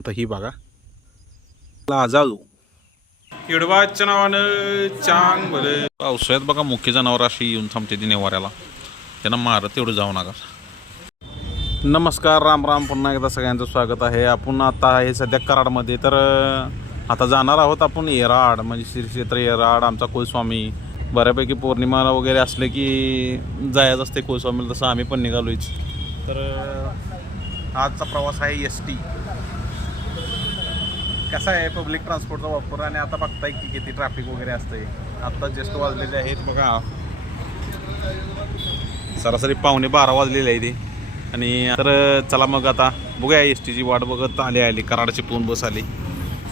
आता ही बघा. लाजाळू किडवाच्या नावानं चांग भले. पावसाळ्यात बघा मुख्य जनावर अशी येऊन थांबते ती नेवाऱ्याला. त्यांना मारत तेवढं जाऊ नका. नमस्कार राम राम. पुन्हा एकदा सगळ्यांचं स्वागत आहे. आपण आता आहे सध्या कराडमध्ये. तर आता जाणार आहोत आपण येराड म्हणजे श्री क्षेत्र येराड आमचा कुलस्वामी बऱ्यापैकी पौर्णिमा वगैरे असले की जायचं असते कुलस्वामीला तसं आम्ही पण निघालोयच. तर आजचा प्रवास आहे एस टी. कसा आहे पब्लिक ट्रान्सपोर्टचा वापर आणि आता बघताय की किती ट्रॅफिक वगैरे असतंय? आता जस्ट वाजलेले आहेत बघा. सरासरी पावणे बारा वाजलेले आहे ते. आणि तर चला मग आता बघूया एस टीची वाट बघत आली आली. कराडची पूर्ण बस आली.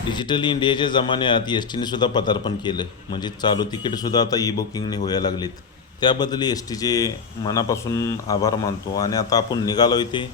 डिजिटल इंडियाच्या जमान्यात एस टीने सुद्धा पदार्पण केलं म्हणजे चालू तिकीटसुद्धा आता ई बुकिंगने व्हायला लागलीत. त्याबद्दल एस टीचे मनापासून आभार मानतो. आणि आता आपण निघालो इथे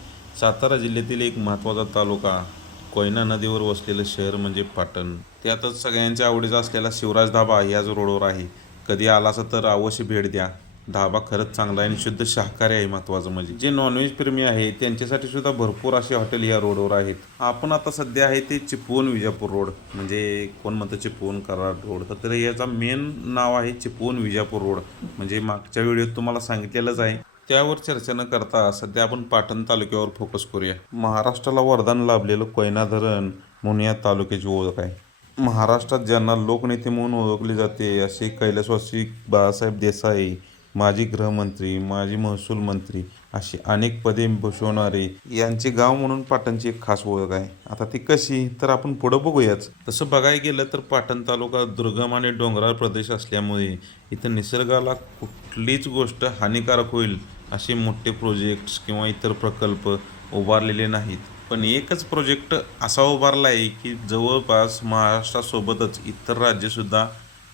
सातारा जिल्ह्यातील एक महत्त्वाचा तालुका कोयना नदीवर वसलेलं शहर म्हणजे पाटण. त्यातच सगळ्यांच्या आवडीचा असलेला शिवराज धाबा याच रोडवर आहे. कधी आलासा तर अवश्य भेट द्या. धाबा खरंच चांगला आहे आणि शुद्ध शाकाहारी आहे महत्त्वाचं म्हणजे. जे नॉनव्हेज प्रेमी आहे त्यांच्यासाठी सुद्धा भरपूर असे हॉटेल या रोडवर आहेत. आपण आता सध्या आहे ते चिपवून विजापूर रोड. म्हणजे कोण म्हणतं चिपवून कराड रोड? तर याचा मेन नाव आहे चिपवून विजापूर रोड. म्हणजे मागच्या व्हिडिओत तुम्हाला सांगितलेलंच आहे. त्यावर चर्चा न करता सध्या आपण पाटण तालुक्यावर फोकस करूया. महाराष्ट्राला वरदान लाभलेलं कोयना धरण म्हणून या तालुक्याची ओळख आहे. महाराष्ट्रात ज्यांना लोकनेते म्हणून ओळखले जाते असे कैलासवासी बाळासाहेब देसाई माजी गृहमंत्री माजी महसूल मंत्री अशी अनेक पदे भूषवणारे यांचे गाव म्हणून पाटणची एक खास ओळख आहे. आता ती कशी? तर आपण पुढं बघूयाच तसं बघायला गेलं तर पाटण तालुका दुर्गम आणि डोंगराळ प्रदेश असल्यामुळे इथं निसर्गाला कुठलीच गोष्ट हानिकारक होईल असे मोठे प्रोजेक्ट्स किंवा इतर प्रकल्प उभारलेले नाहीत. पण एकच प्रोजेक्ट असा उभारला आहे की जवळपास महाराष्ट्रासोबतच इतर राज्यसुद्धा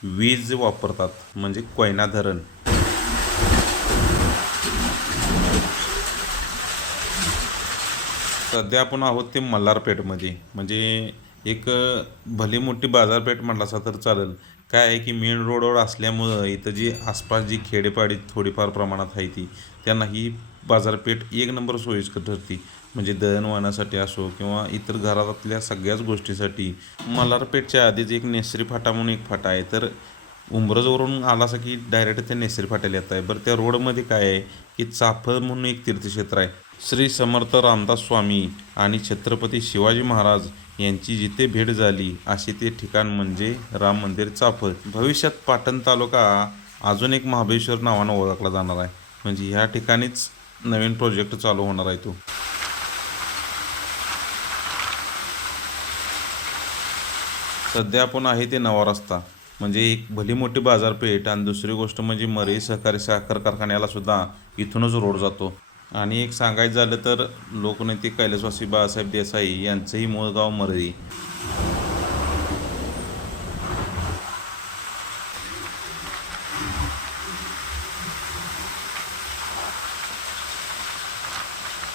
वीज वापरतात म्हणजे कोयना धरण. सध्या आपण आहोत ते मल्हारपेठमध्ये. म्हणजे एक भले भली मोठी बाजारपेठ म्हटलं असा तर चालेल. काय आहे की मेन रोडवर असल्यामुळं इथं जी आसपास जी खेडेपाडी थोडीफार प्रमाणात आहे ती त्यांना ही बाजारपेठ एक नंबर सोयीस्कर ठरते. म्हणजे दळणवळणासाठी असो किंवा इतर घरातल्या सगळ्याच गोष्टीसाठी मलारपेठच्या आधीच एक नेसरी फाटा म्हणून एक फाटा आहे. तर उंबरजवरून आलासा की डायरेक्ट ते नेसरी फाट्याला येत आहे. बरं त्या रोडमध्ये काय आहे की चाफळ म्हणून एक तीर्थक्षेत्र आहे. श्री समर्थ रामदास स्वामी आणि छत्रपती शिवाजी महाराज यांची जिथे भेट झाली असे ते ठिकाण म्हणजे राम मंदिर चाफळ. भविष्यात पाटण तालुका अजून एक महाबळेश्वर नावानं ओळखला जाणार आहे. म्हणजे ह्या ठिकाणीच नवीन प्रोजेक्ट चालू होणार आहे तो. सध्या आपण आहे ते नवा रस्ता. म्हणजे एक भली मोठी बाजारपेठ आणि दुसरी गोष्ट म्हणजे मरे सहकारी साखर कारखान्याला सुद्धा इथूनच रोड जातो. आणि एक सांगायचं झालं तर लोकनेते कैलासवासी बाळासाहेब देसाई यांचंही मूळ गाव मरई.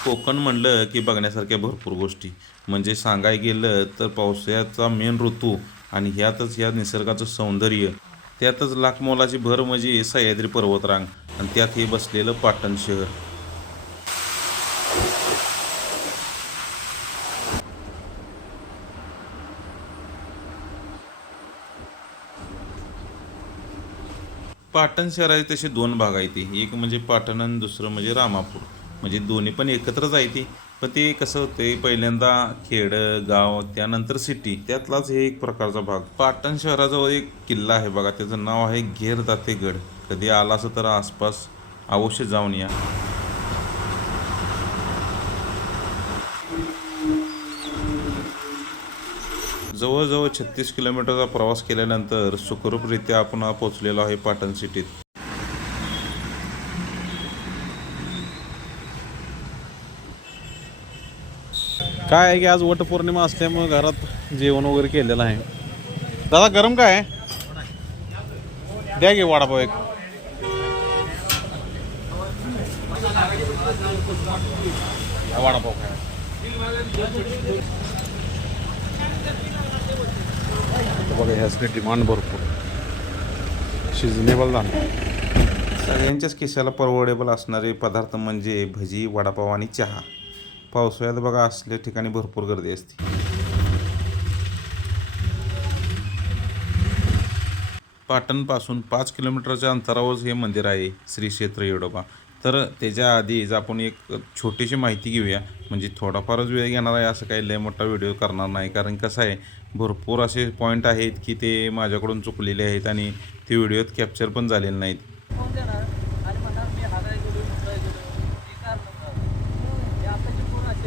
कोकण म्हणलं की बघण्यासारख्या भरपूर गोष्टी. म्हणजे सांगाय गेलं तर पावसाळ्याचा मेन ऋतू आणि ह्यातच ह्या निसर्गाचं सौंदर्य त्यातच लाखमोलाची भर म्हणजे सह्याद्री पर्वतरांग आणि त्यात हे बसलेलं पाटण शहर. पाटण शहराचे तसे दोन भाग आहेत. एक म्हणजे पाटण आणि दुसरं म्हणजे रामापूर. म्हणजे दोन्ही पण एकत्रच आहे ते पण ते कसं होते पहिल्यांदा खेड गाव त्यानंतर सिटी त्यातलाच हे एक प्रकारचा भाग. पाटण शहराजवळ एक किल्ला आहे बघा त्याचं नाव आहे घेर दातेगड कधी आला असं तर आसपास अवश्य जाऊन या. जवळजवळ छत्तीस किलोमीटरचा प्रवास केल्यानंतर सुखरूपरित्या आपण पोचलेलो आहे पाटण सिटीत काय आहे की आज वटपौर्णिमा असल्यामुळे घरात जेवण वगैरे केलेलं आहे. दादा गरम काय आहे? द्या गे वडापाव एक. वडापाव. बघा ह्यासाठी डिमांड भरपूर. सिजनेबल झालं सगळ्यांच्याच केसाला परवडेबल असणारे पदार्थ म्हणजे भजी वडापाव आणि चहा. पावसाळ्यात बघा असल्या ठिकाणी भरपूर गर्दी असते. पाटणपासून पाच किलोमीटरच्या अंतरावरच हे मंदिर आहे श्री क्षेत्र येडोबा. तर त्याच्या आधीच आपण एक छोटीशी माहिती घेऊया. म्हणजे थोडाफारच वेळ घेणार आहे असं काही लय मोठा व्हिडिओ करणार नाही. कारण कसं आहे भरपूर असे पॉईंट आहेत की ते माझ्याकडून चुकलेले आहेत आणि ते व्हिडिओत कॅप्चर पण झालेले नाहीत.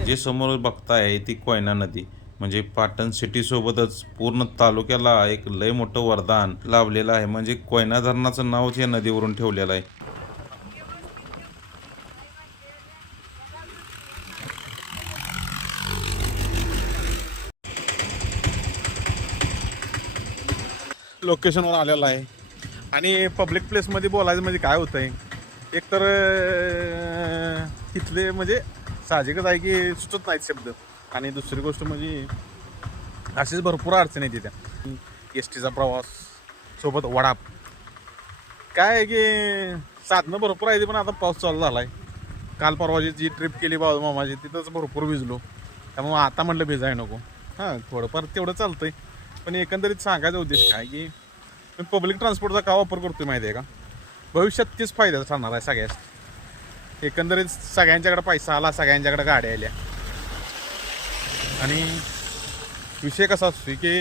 जे समोर बघताय ती कोयना नदी. म्हणजे पाटण सिटीसोबतच पूर्ण तालुक्याला एक लय मोठं वरदान लाभलेलं आहे. म्हणजे कोयना धरणाचं नावच या नदीवरून ठेवलेलं आहे. लोकेशनवर आलेलं आहे. आणि पब्लिक प्लेसमध्ये बोलायचं म्हणजे काय होतं आहे एकतर तिथले म्हणजे साहजिकच आहे की सुचत नाहीत शब्द. आणि दुसरी गोष्ट म्हणजे अशीच भरपूर अडचण आहे तिथे. एस टीचा प्रवास सोबत वडाप. काय आहे की साधनं भरपूर आहे पण आता पाऊस चालू झाला आहे काल परवाची जी ट्रिप केली बाबा मामाची तिथंच भरपूर भिजलो. त्यामुळं आता म्हटलं भिजाय नको. हां थोडंफार तेवढं चालतं आहे पण एकंदरीत सांगायचा उद्देश काय की मी पब्लिक ट्रान्सपोर्टचा का वापर करतो माहिती आहे का? भविष्यात तीच फायद्याचा ठरणार आहे सगळ्याच एकंदरीत सगळ्यांच्याकडे पैसा आला सगळ्यांच्याकडे गाड्या आल्या. आणि विषय कसा असतो की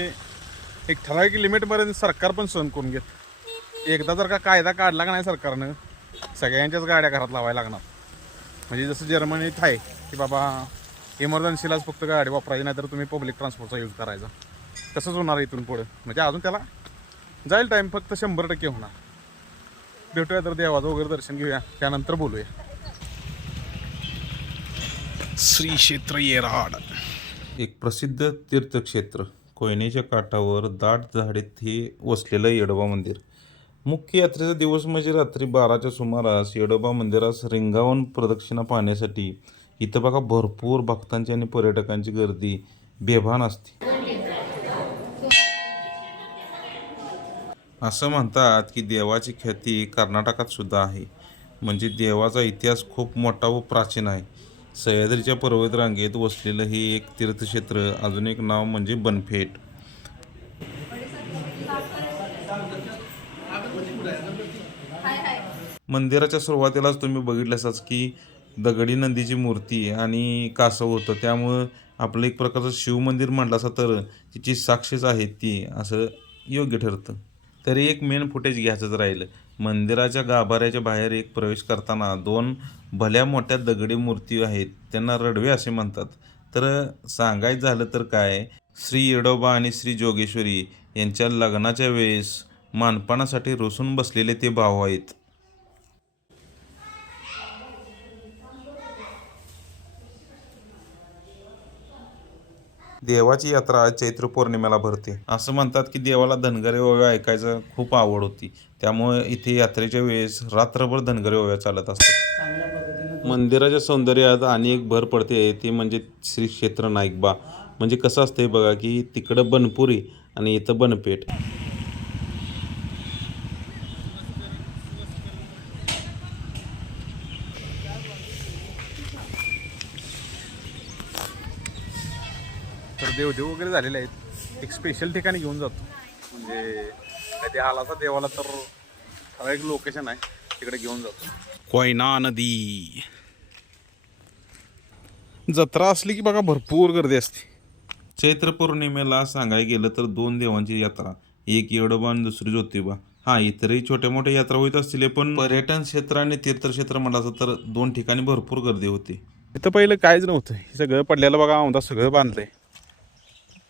एक ठराविक लिमिटपर्यंत सरकार पण सहन करून घेत. एकदा जर का कायदा काढला का नाही सरकारनं सगळ्यांच्याच गाड्या घरात लावायला लागणार. म्हणजे जसं जर्मनीत आहे की बाबा इमर्जन्सीलाच फक्त गाडी वापरायची नाही तर तुम्ही पब्लिक ट्रान्सपोर्टचा यूज करायचा. तसंच होणार इथून पुढे. म्हणजे अजून त्याला जाईल टाईम फक्त शंभर टक्के होणार. भेटूया तर देवाचं वगैरे दर्शन घेऊया. त्यानंतर बोलूया. श्री क्षेत्र येराड एक प्रसिद्ध तीर्थक्षेत्र कोयनेच्या काठावर दाट झाडीत हे वसलेलं येडोबा मंदिर. मुख्य यात्रेचा दिवस म्हणजे रात्री बाराच्या सुमारास येडोबा मंदिरास रिंगावन प्रदक्षिणा पाहण्यासाठी. इथं बघा भरपूर भक्तांची आणि पर्यटकांची गर्दी बेभान असते. असं म्हणतात की देवाची ख्याती कर्नाटकात सुद्धा आहे. म्हणजे देवाचा इतिहास खूप मोठा व प्राचीन आहे. सह्याद्रीच्या पर्वत रांगेत वसलेलं हे एक तीर्थक्षेत्र अजून एक नाव म्हणजे बनफेट. मंदिराच्या सुरुवातीलाच तुम्ही बघितलंच की दगडी नंदीची मूर्ती आणि कासव होतं. त्यामुळं आपलं एक प्रकारचं शिवमंदिर म्हटलं असं तर तिची साक्षीच आहे ती असं योग्य ठरतं. तरी एक मेन फुटेज घ्यायचंच राहिलं. मंदिराच्या गाभाऱ्याच्या बाहेर एक प्रवेश करताना दोन भल्या मोठ्या दगडी मूर्ती आहेत त्यांना रडवे असे म्हणतात. तर सांगायचं झालं तर काय? श्री येडोबा आणि श्री जोगेश्वरी यांच्या लग्नाच्या वेळेस मानपानासाठी रुसून बसलेले ते भाव आहेत. देवाची यात्रा चैत्र पौर्णिमेला भरते. असं म्हणतात की देवाला धनगरे वगैरे ऐकायचं खूप आवड होती. त्यामुळे इथे यात्रेच्या वेळेस रात्रभर धनगरे ओव्या चालत असतात. मंदिराच्या सौंदर्यात आणि एक भर पडते ते म्हणजे श्री क्षेत्र नाईकबा म्हणजे कसं असतंय बघा की तिकडं बनपुरी आणि इथं बनपेठ. तर देवदेव वगैरे झालेले आहेत. एक स्पेशल ठिकाणी घेऊन जातो. म्हणजे कधी आला तर देवाला तर ठराविक लोकेशन आहे. तिकडे घेऊन जातो कोयना नदी. जत्रा असली की बघा भरपूर गर्दी असते. चैत्र पौर्णिमेला सांगायला गेलं तर दोन देवांची यात्रा. एक येडोबा आणि दुसरी ज्योतिबा. हा इतरही छोट्या मोठ्या यात्रा होत असतील पण पर्यटन क्षेत्र आणि तीर्थक्षेत्र म्हटलं तर दोन ठिकाणी भरपूर गर्दी होती. इथं पहिलं काहीच नव्हतं. सगळं पडलेलं बघा औंधा सगळं बांधलंय.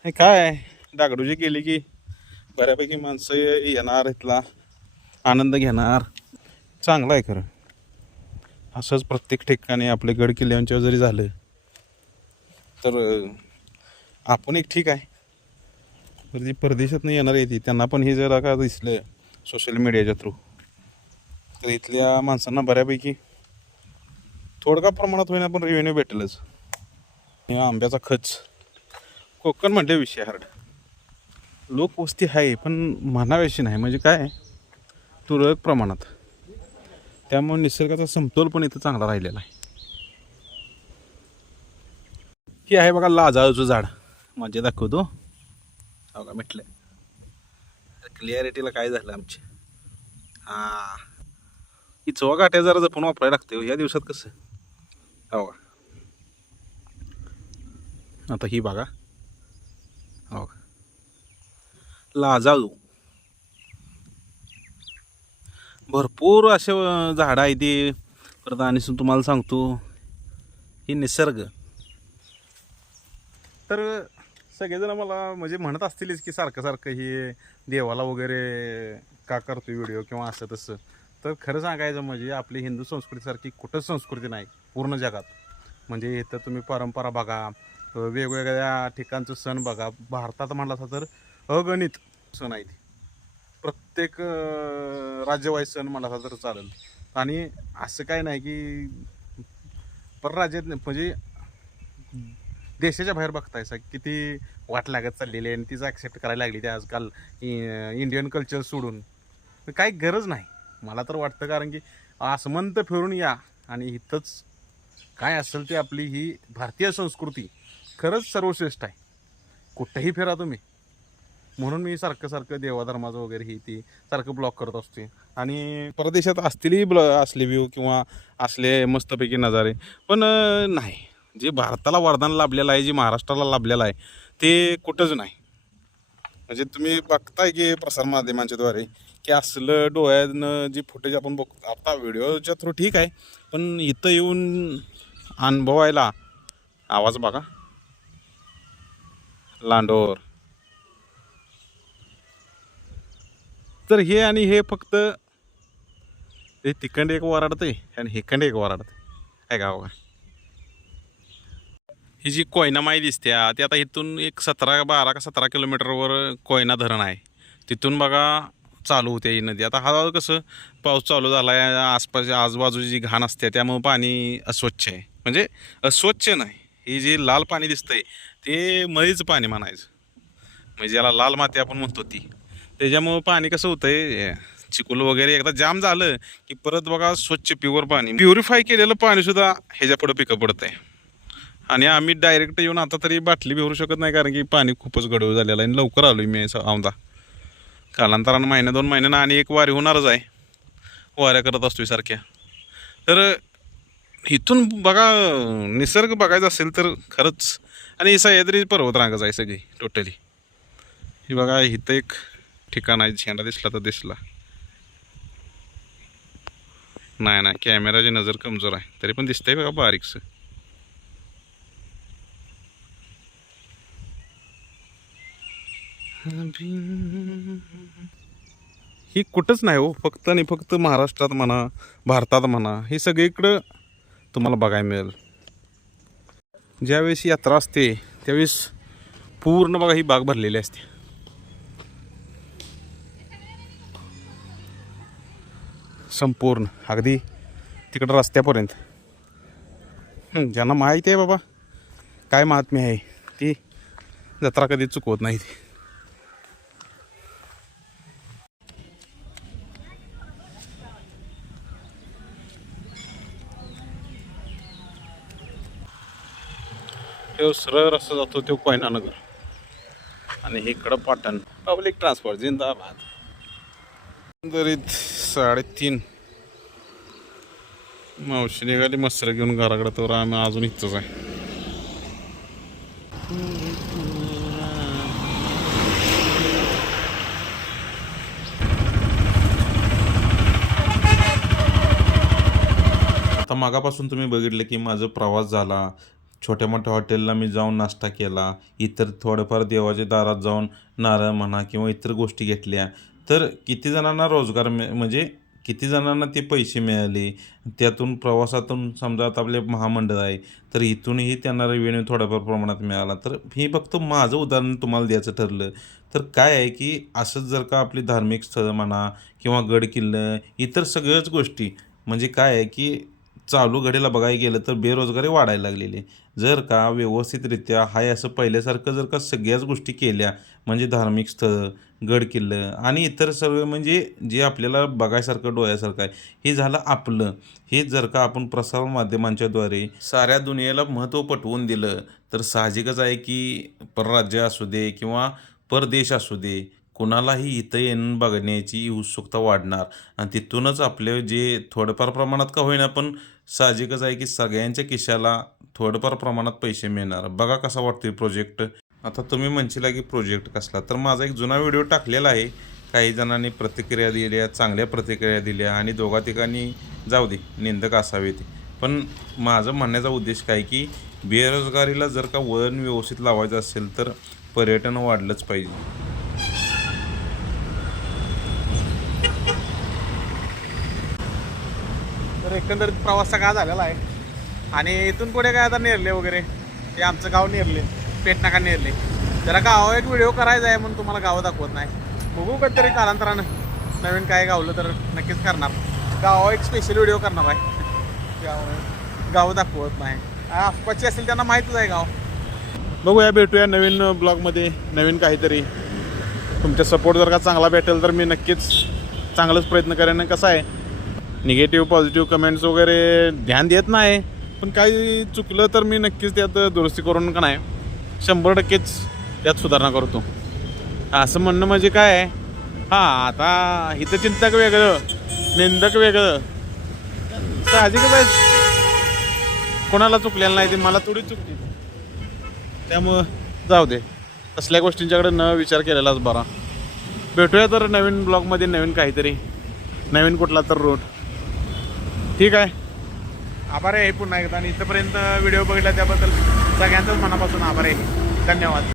हे काय? डागडुजी केली की बऱ्यापैकी माणसं येणार इथला आनंद घेणार. चांगला आहे खरं. असंच प्रत्येक ठिकाणी आपले गड किल्ल्यांच्या जरी झालं तर आपण एक ठीक आहे. तर जी परदेशातनं येणार आहे ती त्यांना पण हे जरा का दिसलं सोशल मीडियाच्या थ्रू तर इथल्या माणसांना बऱ्यापैकी थोडका प्रमाणात होईना पण रेव्हेन्यू भेटेलच. आंब्याचा खच. कोकण म्हणजे विषय हार्ड लोकवस्ती आहे पण म्हणाव्याशी नाही. म्हणजे काय? तुरळक प्रमाणात. त्यामुळे निसर्गाचा समतोल पण इथं चांगला राहिलेला आहे. हे आहे बघा लाजाळूचं झाड. माझे दाखवतो. हो का म्हटलंय क्लिअरिटीला काय झालं आमची? हा. ही चोवा गाठ्या जरा जपून वापरायला लागते हो. या दिवसात कसं? हो का आता ही बघा हो का लाजाळू भरपूर असे झाडं आहे ती परत आणि तुम्हाला सांगतो हे निसर्ग. तर सगळेजण मला म्हणजे म्हणत असतीलच की सारखं सारखं हे देवाला वगैरे का करतो व्हिडिओ किंवा असं तसं. तर खरं सांगायचं म्हणजे आपली हिंदू संस्कृतीसारखी कुठंच संस्कृती नाही पूर्ण जगात. म्हणजे इथं तुम्ही परंपरा बघा वेगवेगळ्या ठिकाणचं सण बघा. भारतात म्हणला तर अगणित सण आहेत प्रत्येक अं, राज्यवाईज सण म्हणाला तर चालेल. आणि असं काय नाही की परराज्यात म्हणजे देशाच्या बाहेर बघताय सर किती वाट लागत चाललेली आहे आणि तीच ॲक्सेप्ट करायला लागली ते आजकाल इंडियन कल्चर सोडून. काही गरज नाही. मला तर वाटतं कारण की आसमंत फिरून या आणि इथंच काय असेल ते आपली ही भारतीय संस्कृती खरंच सर्वश्रेष्ठ आहे. कुठंही फिरा तुम्ही. म्हणून मी सारखं सारखं देवाधर्माचं वगैरे ही ती सारखं ब्लॉक करत असते आणि परदेशात असतीलही ब्ल असले व्ह्यू किंवा असले मस्तपैकी नजारे पण नाही. जे भारताला वरदान लाभलेलं आहे जे महाराष्ट्राला लाभलेलं आहे ते कुठंच नाही. म्हणजे तुम्ही बघताय की प्रसारमाध्यमांच्याद्वारे की असलं डोळ्यानं जी फुटेज आपण बघतो आता व्हिडिओच्या थ्रू ठीक आहे पण इथं येऊन अनुभवायला आवाज बघा. लांडोर. तर हे आणि हे फक्त हे तिकंड एक वराडते आणि हेखंड एक वराडते आहे का बघा? ही जी कोयना माई दिसते ती आता इथून एक सतरा बारा का सतरा किलोमीटरवर कोयना धरण आहे. तिथून बघा चालू होते ही नदी. आता हा कसं पाऊस चालू झाला आहे आसपास आजूबाजूची जी घाण असते त्यामुळं पाणी अस्वच्छ आहे. म्हणजे अस्वच्छ नाही हे जे लाल पाणी दिसतंय ते मळीचं पाणी म्हणायचं. म्हणजे ज्याला लाल माती आपण म्हणतो ती. त्याच्यामुळं पाणी कसं होतंय चिकुल वगैरे एकदा जाम झालं की परत बघा स्वच्छ प्युअर पाणी. प्युरिफाय केलेलं पाणी सुद्धा ह्याच्या पुढं पिकं पडतंय. आणि आम्ही डायरेक्ट येऊन आता तरी बाटली भिवरू शकत नाही कारण की पाणी खूपच गडूळ झालेलं आहे आणि लवकर आलो मी औंदा कालांतरानं महिन्या दोन महिन्यानं आणि एक वारी होणारच आहे. वाऱ्या करत असतो सारख्या. तर इथून बघा निसर्ग बघायचा असेल तर खरंच. आणि सह्याद्री पर्वतरांगच आहे सगळी टोटली ही बघा इथं एक ठिकाण आहे झेंडा दिसला तर दिसला. नाही नाही कॅमेराची नजर कमजोर आहे. तरी पण दिसतंय बघा बारीकसं. ही कुठंच नाही हो फक्त आणि फक्त महाराष्ट्रात म्हणा भारतात म्हणा हे सगळीकडं तुम्हाला बघायला मिळेल. ज्यावेळेस यात्रा असते त्यावेळेस पूर्ण बघा ही बाग भरलेली असते. संपूर्ण अगदी तिकडं रस्त्यापर्यंत. हं, ज्यांना माहिती आहे बाबा काय महात्म्य आहे ती जत्रा कधी चुकवत नाही ती तो सरळ रस्ता जातो तो कोयना नगर. आणि इकडं पाटण पब्लिक ट्रान्सपोर्ट जिंदाबाद. एकंदरीत साडेतीन. मावशी निघाली मस्त घेऊन घराकडे तर आम्ही अजून इथंच आहे. आता मागापासून तुम्ही बघितलं की माझा प्रवास झाला. छोट्या मोठ्या हॉटेलला मी जाऊन नाश्ता केला. इतर थोडंफार देवाच्या दारात जाऊन नारळ म्हणा किंवा इतर गोष्टी घेतल्या. तर किती जणांना रोजगार मिळ म्हणजे किती जणांना ते पैसे मिळाले? त्यातून प्रवासातून समजा आता आपले महामंडळ आहे तर इथूनही त्यांना रेव्हेन्यू थोड्याफार प्रमाणात मिळाला. तर हे फक्त माझं उदाहरण तुम्हाला द्यायचं ठरलं. तर काय आहे की असंच जर का आपली धार्मिक स्थळं म्हणा किंवा गड किल्लं इतर सगळ्याच गोष्टी म्हणजे काय आहे की चालू घडीला बघायला गेलं तर बेरोजगारी वाढायला लागलेली आहे. जर का व्यवस्थितरित्या हाय असं पहिल्यासारखं जर का सगळ्याच गोष्टी केल्या म्हणजे धार्मिक स्थळं गड किल्लं आणि इतर सर्व म्हणजे जे आपल्याला बघायसारखं डोळ्यासारखं आहे हे झालं आपलं हे जर का आपण प्रसारमाध्यमांच्याद्वारे साऱ्या दुनियेला महत्त्व पटवून दिलं तर साहजिकच आहे की परराज्य असू दे किंवा परदेश असू दे कुणालाही इथं येऊन बघण्याची उत्सुकता वाढणार आणि तिथूनच आपले जे थोडंफार प्रमाणात का होईना पण साहजिकच आहे की सगळ्यांच्या खिशाला थोडंफार प्रमाणात पैसे मिळणार. बघा कसा वाटतोय प्रोजेक्ट आता तुम्ही म्हणशीला की प्रोजेक्ट कसला. तर माझा एक जुना व्हिडिओ टाकलेला आहे. काही जणांनी प्रतिक्रिया दिल्या चांगल्या प्रतिक्रिया दिल्या आणि दोघा ठिकाणी जाऊ दे निंदक असावे ते. पण माझं म्हणण्याचा उद्देश काय की बेरोजगारीला जर का वळण व्यवस्थित लावायचं असेल तर पर्यटन वाढलंच पाहिजे. तर एकंदरीत प्रवास सगळा झालेला आहे. आणि इथून पुढे काय आता नेरले वगैरे? हे आमचं गाव नेरले पेटनाका नेरले. जरा गाव एक व्हिडिओ करायचा आहे म्हणून तुम्हाला गावं दाखवत नाही. बघू कधीतरी कालांतरानं नवीन काय गावलं तर नक्कीच करणार. गाव एक स्पेशल व्हिडिओ करणार आहे. गाव दाखवत नाही. आसपासचे असेल त्यांना माहीतच आहे गाव. बघूया भेटूया नवीन ब्लॉगमध्ये नवीन काहीतरी. तुमचा सपोर्ट जर का चांगला भेटेल तर मी नक्कीच चांगलाच प्रयत्न करेन. कसं आहे निगेटिव्ह पॉझिटिव्ह कमेंट्स वगैरे ध्यान देत नाही. पण काही चुकलं तर मी नक्कीच त्यात दुरुस्ती करून का नाही शंभर टक्केच त्यात सुधारणा करतो. असं म्हणणं म्हणजे काय हां आता इथं चिंतक वेगळं निंदक वेगळं. साहजिकच आहे. कोणाला चुकलेलं नाही ते मला थोडी चुकली त्यामुळं जाऊ दे. असल्या गोष्टींच्याकडे न विचार केलेलाच बरा. भेटूया तर नवीन ब्लॉगमध्ये नवीन काहीतरी. नवीन कुठला तर रोड ठीक आहे. आभार आहे पुन्हा एकदा. आणि इथंपर्यंत व्हिडिओ बघितला त्याबद्दल सगळ्यांचाच मनापासून आभार आहे. धन्यवाद.